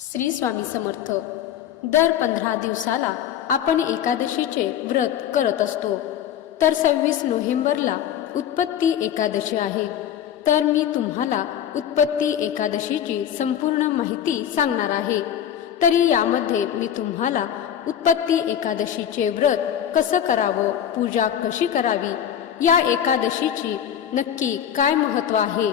श्री स्वामी समर्थ. दर पंधरा दिवसाला आपण एकादशीचे व्रत करत असतो. तर सव्वीस नोव्हेंबरला उत्पत्ती एकादशी आहे. तर मी तुम्हाला उत्पत्ती एकादशीची संपूर्ण माहिती सांगणार आहे. तरी यामध्ये मी तुम्हाला उत्पत्ती एकादशीचे व्रत कसं करावं पूजा कशी करावी या एकादशीची नक्की काय महत्त्व आहे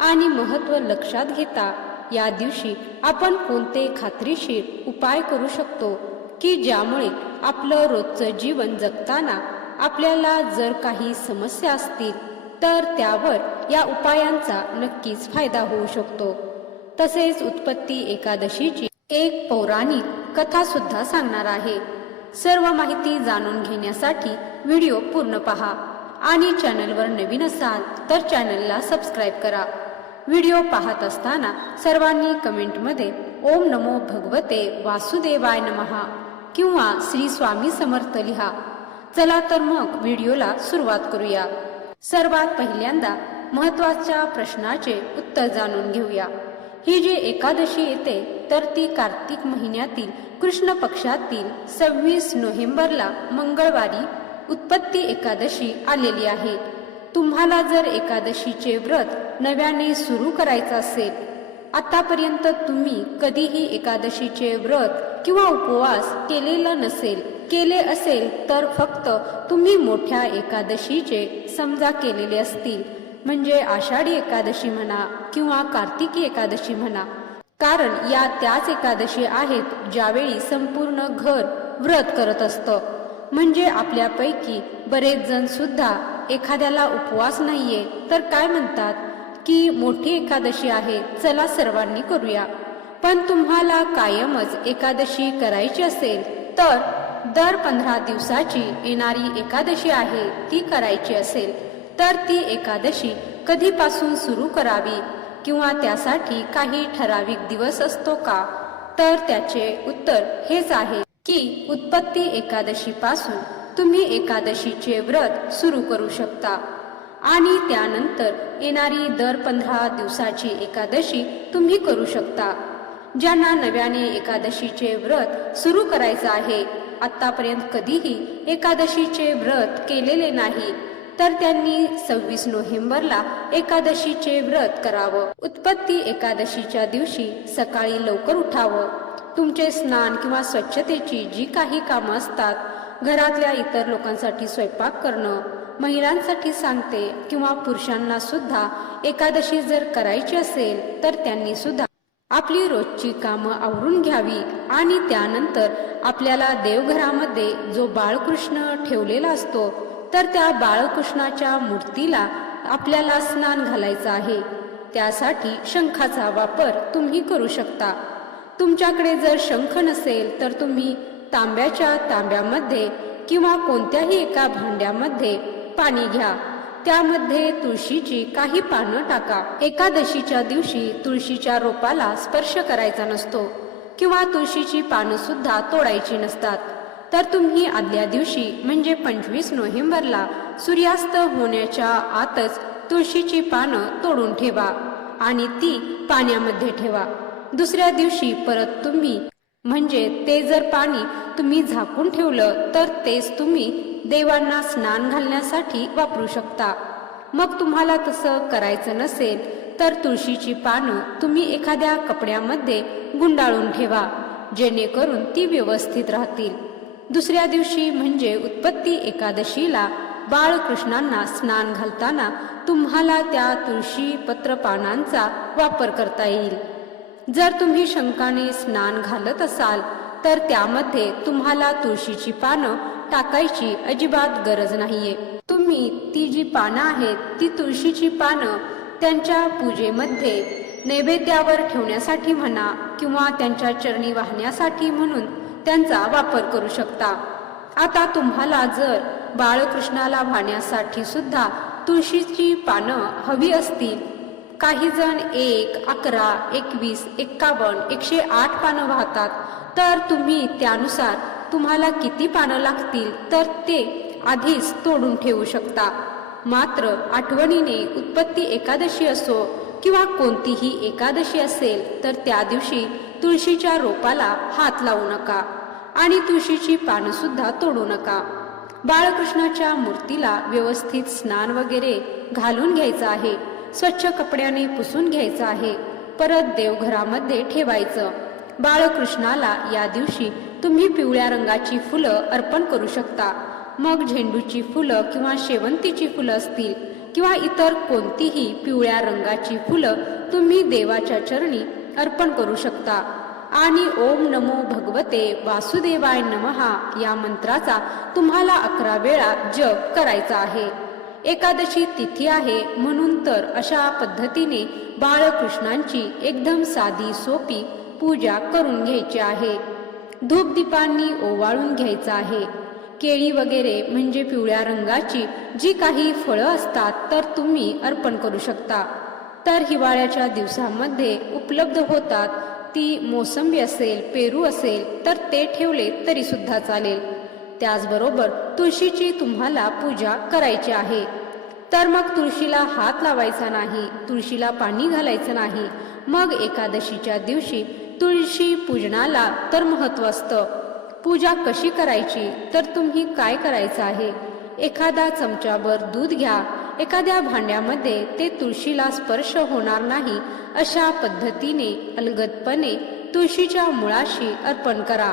आणि महत्त्व लक्षात घेता या दिवशी आपण कोणते खात्रीशीर उपाय करू शकतो? की ज्यामुळे आपलं रोजचं जीवन जगताना आपल्याला जर काही समस्या असतील तर त्यावर या उपायांचा नक्कीच फायदा होऊ शकतो. तसेच उत्पत्ती एकादशीची एक पौराणिक कथा सुद्धा सांगणार आहे. सर्व माहिती जाणून घेण्यासाठी व्हिडिओ पूर्ण पहा. आणि चॅनलवर नवीन असाल तर चॅनलला सबस्क्राईब करा. व्हिडिओ पाहत असताना सर्वांनी कमेंटमध्ये ओम नमो भगवते वासुदेवाय नमहा किंवा श्री स्वामी समर्थ लिहा. चला तर मग व्हिडिओला सुरुवात करूया. सर्वात पहिल्यांदा महत्त्वाच्या प्रश्नाचे उत्तर जाणून घेऊया. ही जी एकादशी येते तर ती कार्तिक महिन्यातील कृष्ण पक्षातील सव्वीस नोव्हेंबरला मंगळवारी उत्पत्ती एकादशी आलेली आहे. तुम्हाला जर एकादशीचे व्रत नव्याने सुरू करायचं असेल आतापर्यंत तुम्ही कधीही एकादशीचे व्रत किंवा उपवास केलेला नसेल केले असेल तर फक्त तुम्ही मोठ्या एकादशीचे समजा केलेले असतील. म्हणजे आषाढी एकादशी म्हणा किंवा कार्तिकी एकादशी म्हणा. कारण या त्याच एकादशी आहेत ज्यावेळी संपूर्ण घर व्रत करत असतं. म्हणजे आपल्यापैकी बरेच जण सुद्धा एखाद्याला उपवास नाहीये तर काय म्हणतात? की मोठी एकादशी आहे चला सर्वांनी करूया. पण तुम्हाला कायमच एकादशी करायची असेल तर दर पंधरा दिवसाची येणारी एकादशी आहे ती करायची असेल तर ती एकादशी कधीपासून सुरू करावी? किंवा त्यासाठी काही ठराविक दिवस असतो का? तर त्याचे उत्तर हेच आहे की उत्पत्ती एकादशी पासून तुम्ही एकादशीचे व्रत सुरू करू शकता. आणि त्यानंतर येणारी दर पंधरा दिवसाची एकादशी तुम्ही करू शकता. ज्यांना नव्याने एकादशीचे व्रत सुरू करायचं आहे आत्तापर्यंत कधीही एकादशीचे व्रत केलेले नाही तर त्यांनी सव्वीस नोव्हेंबरला एकादशीचे व्रत करावं. उत्पत्ती एकादशीच्या दिवशी सकाळी लवकर उठावं. तुमचे स्नान किंवा स्वच्छतेची जी काही कामं असतात घरातल्या इतर लोकांसाठी स्वयंपाक करणं महिलांसाठी सांगते किंवा पुरुषांना सुद्धा एकादशी जर करायची असेल तर त्यांनी सुद्धा आपली रोजची कामं आवरून घ्यावी आणि त्यानंतर आपल्याला देवघरामध्ये जो बाळकृष्ण ठेवलेला असतो तर त्या बाळकृष्णाच्या मूर्तीला आपल्याला स्नान घालायचं आहे. त्यासाठी शंखाचा वापर तुम्ही करू शकता. तुमच्याकडे जर शंख नसेल तर तुम्ही तांब्याच्या तांब्यामध्ये किंवा कोणत्याही एका भांड्यामध्ये पाणी घ्या. त्यामध्ये तुळशीची काही पानं टाका. एकादशीच्या दिवशी तुळशीच्या रोपाला स्पर्श करायचा नसतो किंवा तुळशीची पानं सुद्धा तोडायची नसतात. तर तुम्ही आदल्या दिवशी म्हणजे पंचवीस नोव्हेंबरला सूर्यास्त होण्याच्या आतच तुळशीची पानं तोडून ठेवा आणि ती पाण्यामध्ये ठेवा. दुसऱ्या दिवशी परत तुम्ही म्हणजे ते जर पाणी तुम्ही झाकून ठेवलं तर तेच तुम्ही देवांना स्नान घालण्यासाठी वापरू शकता. मग तुम्हाला तसं करायचं नसेल तर तुळशीची पानं तुम्ही एखाद्या कपड्यामध्ये गुंडाळून ठेवा जेणेकरून ती व्यवस्थित राहतील. दुसऱ्या दिवशी म्हणजे उत्पत्ती एकादशीला बाळकृष्णांना स्नान घालताना तुम्हाला त्या तुळशी पत्रपानांचा वापर करता येईल. जर तुम्ही शंकाने स्नान घालत असाल तर त्यामध्ये तुम्हाला तुळशीची पानं टाकायची अजिबात गरज नाहीये. तुम्ही ती जी पानं आहेत ती तुळशीची पानं त्यांच्या पूजेमध्ये नैवेद्यावर ठेवण्यासाठी म्हणा किंवा त्यांच्या चरणी वाहण्यासाठी म्हणून त्यांचा वापर करू शकता. आता तुम्हाला जर बाळकृष्णाला वाहण्यासाठी सुद्धा तुळशीची पानं हवी असतील काही जण एक अकरा एकवीस एक्कावन्न एकशे आठ पानं वाहतात. तर तुम्ही त्यानुसार तुम्हाला किती पानं लागतील तर ते आधीच तोडून ठेवू शकता. मात्र आठवणीने उत्पत्ती एकादशी असो किंवा कोणतीही एकादशी असेल तर त्या दिवशी तुळशीच्या रोपाला हात लावू नका आणि तुळशीची पानंसुद्धा तोडू नका. बाळकृष्णाच्या मूर्तीला व्यवस्थित स्नान वगैरे घालून घ्यायचं आहे. स्वच्छ कपड्याने पुसून घ्यायचं आहे. परत देवघरामध्ये ठेवायचं. बाळकृष्णाला या दिवशी तुम्ही पिवळ्या रंगाची फुलं अर्पण करू शकता. मग झेंडूची फुलं किंवा शेवंतीची फुलं असतील किंवा इतर कोणतीही पिवळ्या रंगाची फुलं तुम्ही देवाच्या चरणी अर्पण करू शकता. आणि ओम नमो भगवते वासुदेवाय नमहा या मंत्राचा तुम्हाला अकरा वेळा जप करायचा आहे. एकादशी तिथी आहे म्हणून तर अशा पद्धतीने बाळकृष्णांची एकदम साधी सोपी पूजा करून घ्यायची आहे. धूपदीपांनी ओवाळून घ्यायचं आहे. केळी वगैरे म्हणजे पिवळ्या रंगाची जी काही फळं असतात तर तुम्ही अर्पण करू शकता. तर हिवाळ्याच्या दिवसामध्ये उपलब्ध होतात ती मोसंबी असेल पेरू असेल तर ते ठेवले तरी सुद्धा चालेल. त्याचबरोबर तुळशीची तुम्हाला पूजा करायची आहे. तर मग तुळशीला हात लावायचा नाही तुळशीला पाणी घालायचं नाही. मग एकादशीच्या दिवशी तुळशी पूजनाला तर महत्त्व असतं. पूजा कशी करायची तर तुम्ही काय करायचं आहे? एखादा चमचाभर दूध घ्या. एखाद्या भांड्यामध्ये ते तुळशीला स्पर्श होणार नाही अशा पद्धतीने अलगदपणे तुळशीच्या मुळाशी अर्पण करा.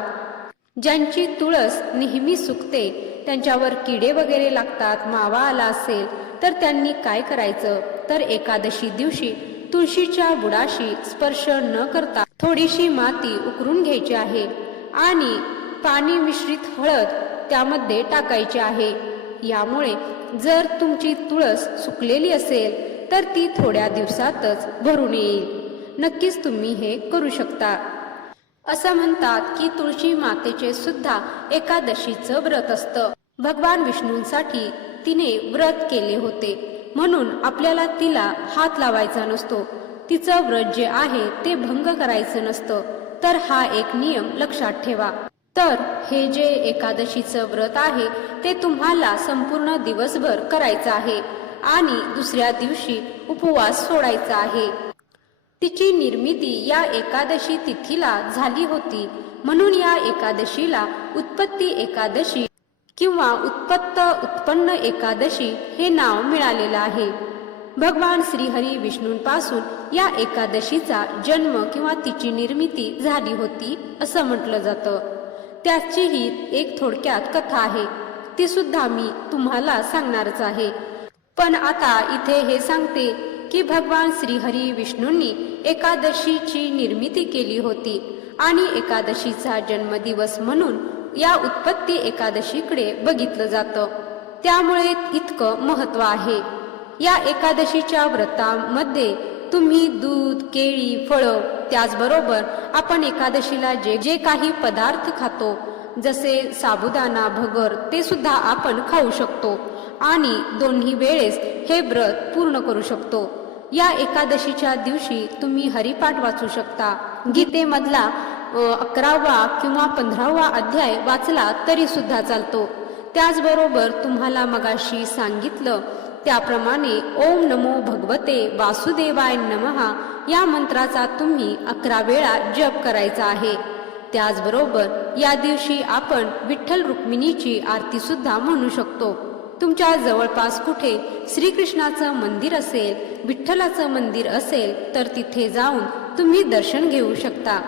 ज्यांची तुळस नेहमी सुकते त्यांच्यावर किडे वगैरे लागतात मावा आला असेल तर त्यांनी काय करायचं? तर एकादशी दिवशी तुळशीच्या बुडाशी स्पर्श न करता थोडीशी माती उकरून घ्यायची आहे आणि पाणी मिश्रित हळद त्यामध्ये टाकायची आहे. यामुळे जर तुमची तुळस सुकलेली असेल तर ती थोड्या दिवसातच भरून येईल. नक्कीच तुम्ही हे करू शकता. असं म्हणतात की तुळशी मातेचे सुद्धा एकादशीचं व्रत असतं. भगवान विष्णूंसाठी तिने व्रत केले होते. म्हणून आपल्याला तिला हात लावायचा नसतो. तिचं व्रत जे आहे ते भंग करायचं नसतं. तर हा एक नियम लक्षात ठेवा. तर हे जे एकादशीचं व्रत आहे ते तुम्हाला संपूर्ण दिवसभर करायचं आहे आणि दुसऱ्या दिवशी उपवास सोडायचा आहे. तिची निर्मिती या एकादशी तिथीला झाली होती. म्हणून या एकादशीला उत्पत्ती एकादशी किंवा उत्पत्त उत्पन्न एकादशी हे नाव मिळालेलं आहे. भगवान श्रीहरी विष्णूंपासून या एकादशीचा जन्म किंवा तिची निर्मिती झाली होती असं म्हटलं जातं. त्याची ही एक थोडक्यात कथा आहे. ती सुद्धा मी तुम्हाला सांगणारच आहे. पण आता इथे हे सांगते की भगवान श्रीहरी विष्णूंनी एकादशीची निर्मिती केली होती. आणि एकादशीचा जन्मदिवस म्हणून या उत्पत्ती एकादशीकडे बघितलं जातं. त्यामुळे इतकं महत्त्व आहे. या एकादशीच्या व्रतामध्ये तुम्ही दूध केळी फळं त्याचबरोबर आपण एकादशीला जे जे काही पदार्थ खातो जसे साबुदाणा भगर ते सुद्धा आपण खाऊ शकतो. आणि दोन्ही वेळेस हे व्रत पूर्ण करू शकतो. या एकादशीच्या दिवशी तुम्ही हरिपाठ वाचू शकता. गीतेमधला अकरावा किंवा पंधरावा अध्याय वाचला तरी सुद्धा चालतो. त्याचबरोबर तुम्हाला मगाशी सांगितलं त्याप्रमाणे ओम नमो भगवते वासुदेवाय नमहा या मंत्राचा तुम्ही अकरा वेळा जप करायचा आहे. त्याचबरोबर या दिवशी आपण विठ्ठल रुक्मिणीची आरती सुद्धा म्हणू शकतो. तुमच्या जवळपास कुठे श्रीकृष्णाचं मंदिर असेल विठ्ठलाचं मंदिर असेल तर तिथे जाऊन तुम्ही दर्शन घेऊ शकता.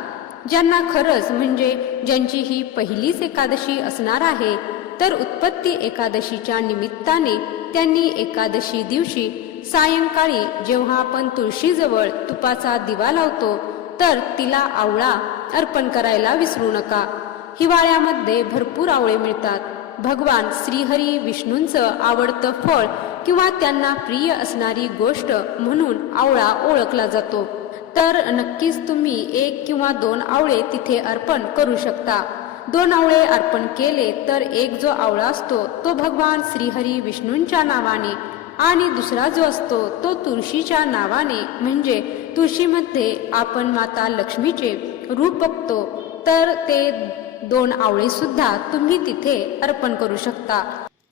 ज्यांना खरंच म्हणजे ज्यांची ही पहिलीच एकादशी असणार आहे तर उत्पत्ती एकादशीच्या निमित्ताने त्यांनी एकादशी दिवशी सायंकाळी जेव्हा आपण तुळशीजवळ तुपाचा दिवा लावतो तर तिला आवळा अर्पण करायला विसरू नका. हिवाळ्यामध्ये भरपूर आवळे मिळतात. भगवान श्रीहरी विष्णूंचं आवडतं फळ किंवा त्यांना प्रिय असणारी गोष्ट म्हणून आवळा ओळखला जातो. तर नक्कीच तुम्ही एक किंवा दोन आवळे तिथे अर्पण करू शकता. दोन आवळे अर्पण केले तर एक जो आवळा असतो तो भगवान श्रीहरी विष्णूंच्या नावाने आणि दुसरा जो असतो तो तुळशीच्या नावाने. म्हणजे तुळशीमध्ये आपण माता लक्ष्मीचे रूप बघतो तर ते दोन आवळे सुद्धा तुम्ही तिथे अर्पण करू शकता.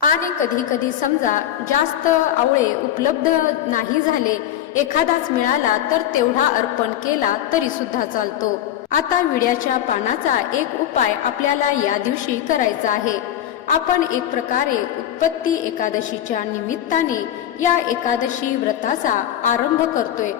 आणि कधी कधी समजा जास्त आवळे उपलब्ध नाही झाले एखादाच मिळाला तर तेवढा अर्पण केला तरी सुद्धा चालतो. आता विड्याच्या पानाचा एक उपाय आपल्याला या दिवशी करायचा आहे. आपण एक प्रकारे उत्पत्ती एकादशीच्या निमित्ताने या एकादशी व्रताचा आरंभ करतोय.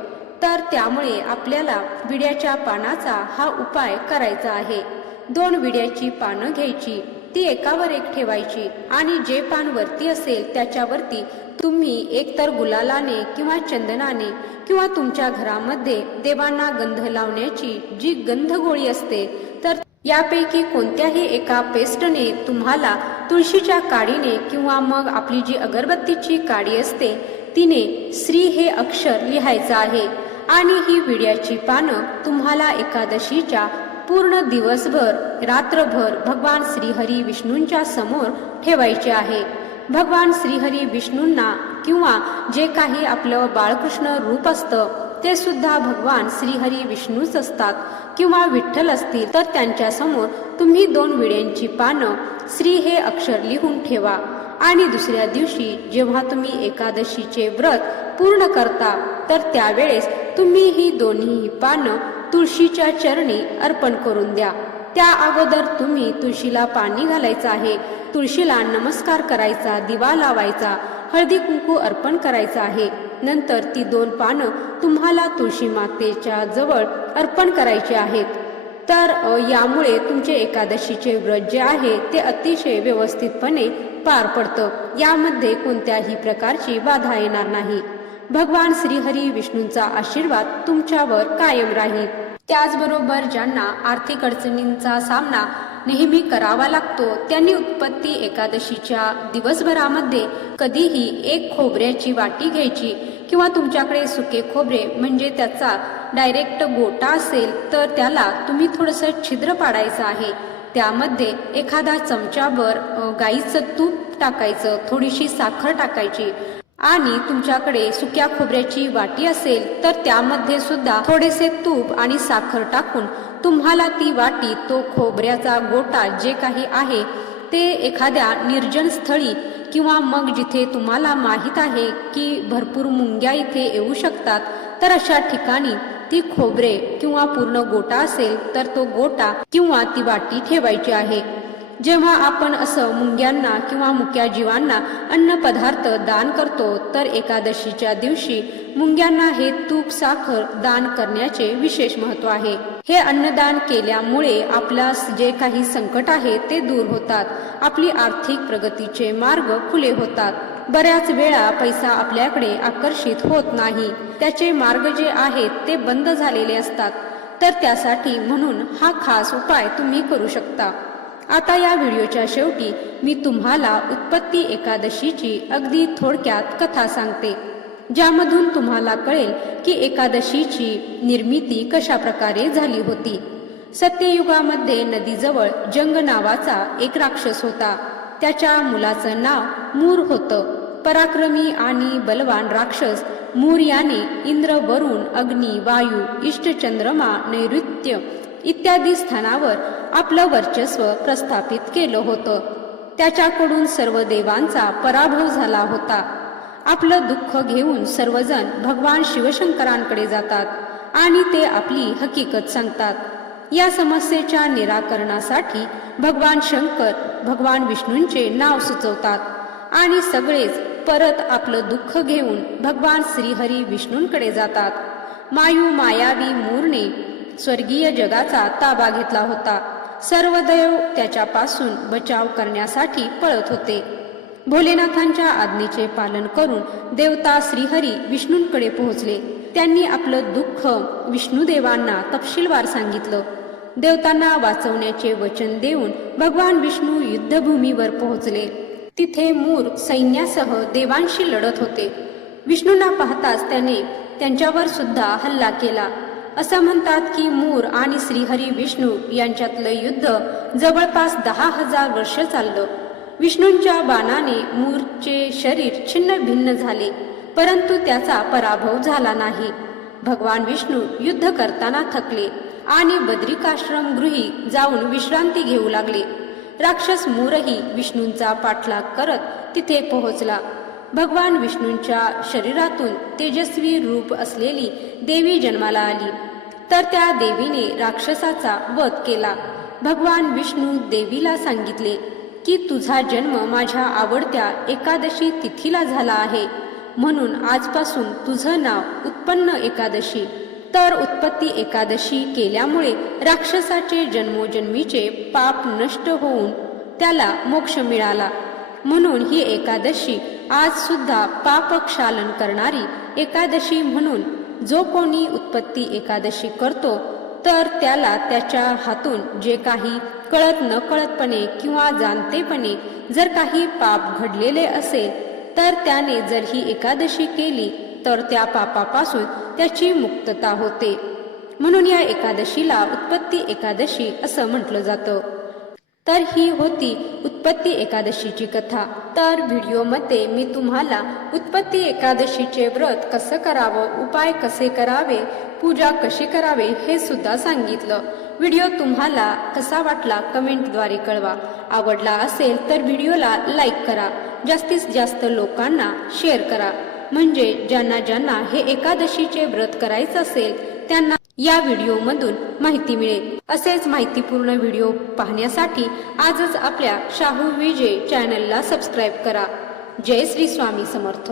तर त्यामुळे आपल्याला विड्याच्या पानाचा हा उपाय करायचा आहे. दोन विड्याची पानं घ्यायची. ती एकावर एक ठेवायची. आणि जे पान वरती असेल त्याच्यावरती तुम्ही एकतर गुलालाने किंवा चंदनाने किंवा तुमच्या घरामध्ये देवांना गंध लावण्याची जी गंध गोळी असते तर यापैकी कोणत्याही एका पेस्टने तुम्हाला तुळशीच्या काडीने किंवा मग आपली जी अगरबत्तीची काडी असते तिने श्री हे अक्षर लिहायचं आहे. आणि ही विड्याची पानं तुम्हाला एकादशीच्या पूर्ण दिवसभर रात्रभर भगवान श्रीहरी विष्णूंच्या समोर ठेवायचे आहे. भगवान श्रीहरी विष्णूंना किंवा जे काही आपलं बाळकृष्ण रूप असतं ते सुद्धा भगवान श्रीहरी विष्णूच असतात. किंवा विठ्ठल असतील तर त्यांच्यासमोर तुम्ही दोन विड्यांची पानं श्री हे अक्षर लिहून ठेवा. आणि दुसऱ्या दिवशी जेव्हा तुम्ही एकादशीचे व्रत पूर्ण करता तर त्यावेळेस तुम्ही ही दोन्ही पानं तुळशीच्या चरणी अर्पण करून द्या. त्या अगोदर तुम्ही तुळशीला पाणी घालायचं आहे. तुळशीला नमस्कार करायचा दिवा लावायचा हळदी कुंकू अर्पण करायचं आहे. नंतर ती दोन पानं तुम्हाला तुळशी मातेच्या जवळ अर्पण करायची आहेत. तर यामुळे तुमचे एकादशीचे व्रत जे आहे ते अतिशय व्यवस्थितपणे पार पडतं. यामध्ये कोणत्याही प्रकारची बाधा येणार नाही. भगवान श्रीहरी विष्णूंचा आशीर्वाद तुमच्यावर कायम राहील. त्याचबरोबर ज्यांना आर्थिक अडचणींचा सामना नेहमी करावा लागतो त्यांनी उत्पत्ती एकादशीच्या दिवसभरामध्ये कधीही एक खोबऱ्याची वाटी घ्यायची किंवा तुमच्याकडे सुके खोबरे म्हणजे त्याचा डायरेक्ट गोटा असेल तर त्याला तुम्ही थोडंसं छिद्र पाडायचं आहे. त्यामध्ये एखादा चमचाभर गाईचं तूप टाकायचं थोडीशी साखर टाकायची. आणि तुमच्याकडे सुक्या खोबऱ्याची वाटी असेल तर त्यामध्ये सुद्धा थोडेसे तूप आणि साखर टाकून तुम्हाला ती वाटी तो खोबऱ्याचा गोटा जे काही आहे ते एखाद्या निर्जन स्थळी किंवा मग जिथे तुम्हाला माहीत आहे की भरपूर मुंग्या इथे येऊ शकतात तर अशा ठिकाणी ती खोबरे किंवा पूर्ण गोटा असेल तर तो गोटा किंवा ती वाटी ठेवायची आहे. जेव्हा आपण असं मुंग्यांना किंवा मुक्या जीवांना अन्न पदार्थ दान करतो तर एकादशीच्या दिवशी मुंग्यांना हे तूप साखर दान करण्याचे विशेष महत्त्व आहे. हे अन्नदान केल्यामुळे आपला जे काही संकट आहे ते दूर होतात. आपली आर्थिक प्रगतीचे मार्ग खुले होतात. बऱ्याच वेळा पैसा आपल्याकडे आकर्षित होत नाही. त्याचे मार्ग जे आहेत ते बंद झालेले असतात. तर त्यासाठी म्हणून हा खास उपाय तुम्ही करू शकता. आता या व्हिडिओच्या शेवटी मी तुम्हाला उत्पत्ती एकादशीची अगदी थोडक्यात कथा सांगते ज्यामधून तुम्हाला कळेल की एकादशीची निर्मिती कशा प्रकारे झाली होती. सत्ययुगामध्ये नदीजवळ जंग नावाचा एक राक्षस होता. त्याच्या मुलाचं नाव मूर होतं. पराक्रमी आणि बलवान राक्षस मूर याने इंद्र वरुण अग्नी वायू इष्टचंद्रमा नैऋत्य इत्यादी स्थानावर आपलं वर्चस्व प्रस्थापित केलं होतं. त्याच्याकडून सर्व देवांचा पराभव झाला होता. आपलं दुःख घेऊन सर्वजण भगवान शिवशंकरांकडे जातात आणि ते आपली हकीकत सांगतात. या समस्येच्या निराकरणासाठी भगवान शंकर भगवान विष्णूंचे नाव सुचवतात आणि सगळेच परत आपलं दुःख घेऊन भगवान श्रीहरी विष्णूंकडे जातात. मायू मायावी मूरने स्वर्गीय जगाचा ताबा घेतला होता. सर्व देव त्याच्यापासून बचाव करण्यासाठी पळत होते. भोलेनाथांच्या आज्ञेचे पालन करून देवता श्रीहरी विष्णूंकडे पोहोचले. त्यांनी आपलं दुःख विष्णुदेवांना तपशीलवार सांगितलं. देवतांना वाचवण्याचे वचन देऊन भगवान विष्णू युद्धभूमीवर पोहोचले. तिथे मूर सैन्यासह देवांशी लढत होते. विष्णूंना पाहताच त्याने त्यांच्यावर सुद्धा हल्ला केला. असं म्हणतात की मूर आणि श्रीहरी विष्णू यांच्यातलं युद्ध जवळपास दहा हजार वर्ष चाललं. विष्णूंच्या बाणाने मूरचे शरीर छिन्न भिन्न झाले परंतु त्याचा पराभव झाला नाही. भगवान विष्णू युद्ध करताना थकले आणि बद्रिकाश्रम गृही जाऊन विश्रांती घेऊ लागले. राक्षस मूरही विष्णूंचा पाठलाग करत तिथे पोहोचला. भगवान विष्णूंच्या शरीरातून तेजस्वी रूप असलेली देवी जन्माला आली. तर त्या देवीने राक्षसाचा वध केला. भगवान विष्णू देवीला सांगितले की तुझा जन्म माझ्या आवडत्या एकादशी तिथीला झाला आहे. म्हणून आजपासून तुझं नाव उत्पन्न एकादशी. तर उत्पत्ती एकादशी केल्यामुळे राक्षसाचे जन्मोजन्मीचे पाप नष्ट होऊन त्याला मोक्ष मिळाला. म्हणून ही एकादशी आज सुद्धा पापक्षालन करणारी एकादशी म्हणून जो कोणी उत्पत्ती एकादशी करतो तर त्याला त्याच्या हातून जे काही कळत नकळतपणे किंवा जाणतेपणे जर काही पाप घडलेले असेल तर त्याने जर ही एकादशी केली तर त्या पापापासून त्याची मुक्तता होते. म्हणून या एकादशीला उत्पत्ती एकादशी असं म्हटलं जातं. तर ही होती उत्पत्ती एकादशीची कथा. तर व्हिडिओमध्ये मी तुम्हाला उत्पत्ती एकादशीचे व्रत कसं करावं उपाय कसे करावे पूजा कशी करावे हे सुद्धा सांगितलं. व्हिडिओ तुम्हाला कसा वाटला कमेंटद्वारे कळवा. आवडला असेल तर व्हिडिओला लाईक करा. जास्तीत जास्त लोकांना शेअर करा. म्हणजे ज्यांना ज्यांना हे एकादशीचे व्रत करायचं असेल त्यांना या व्हिडिओमधून माहिती मिळेल. असेच माहितीपूर्ण व्हिडिओ पाहण्यासाठी आजच आपल्या शाहू विजय चॅनलला सबस्क्राईब करा. जय श्री स्वामी समर्थ.